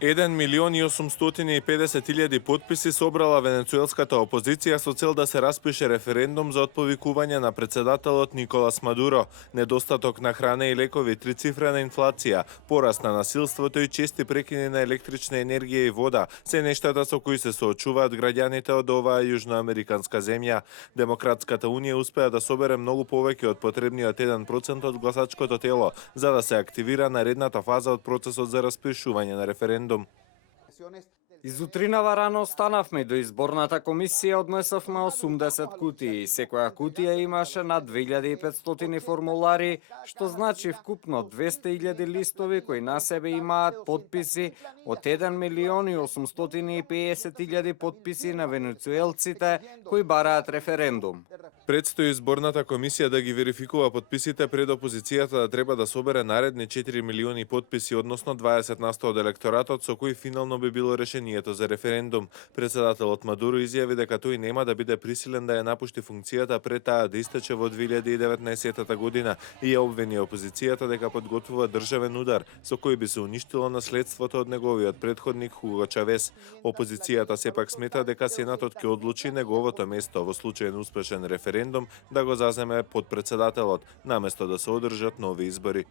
1.850.000 потписи собрала венецуелската опозиција со цел да се распише референдум за отповикување на председателот Николас Мадуро. Недостаток на храна и лекови, трицифрена инфлација, пораст на насилството и чести прекини на електрична енергија и вода се нештата со кои се соочуваат граѓаните од оваа јужноамериканска земја. Демократската унија успеа да собере многу повеќе од потребниот 1% од гласачкото тело за да се активира наредната фаза од процесот за распишување на референдум. Изутринава рано станавме до изборната комисија, однесовме 80 кутии. Секоја кутија имаше над 2500 формулари, што значи вкупно 200.000 листови кои на себе имаат подписи од 1.850.000 подписи на венецуелците кои бараат референдум. Предстои изборната комисија да ги верификува подписите пред опозицијата да треба да собере наредни 4 милиони подписи, односно 20% од електоратот со кои финално би било решението за референдум. Председателот Мадуро изјави дека тој нема да биде присилен да ја напушти функцијата пред таа да истече во 2019 година и ја обвини опозицијата дека подготвува државен удар со кој би се уништило наследството од неговиот претходник Хуго Чавес. Опозицијата сепак смета дека Сенатот ќе одлучи неговото место во случај на успешен референдум да го заземе подпредседателот, наместо да се одржат нови избори.